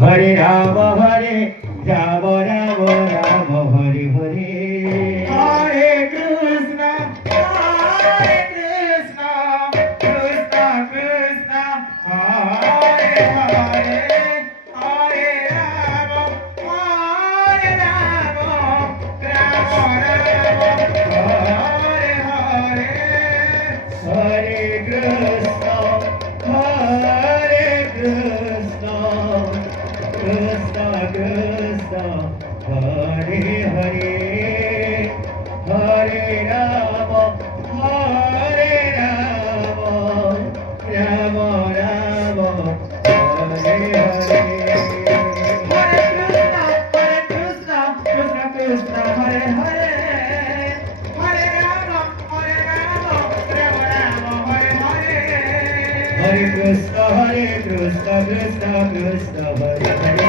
Hare Ram Ram Ram Ram Hare Hare Hare Krishna Krishna Krishna Krishna Hare Hare Hare Ram Ram Ram Hare Hare Hare Krishna Krishna Krishna Hare Hare Hare Rama Hare Rama Rama Rama Hare Hare Hare Krishna Krishna Krishna Hare Hare Hare Rama Rama Rama Hare Hare Hare Krishna Krishna Krishna Hare Hare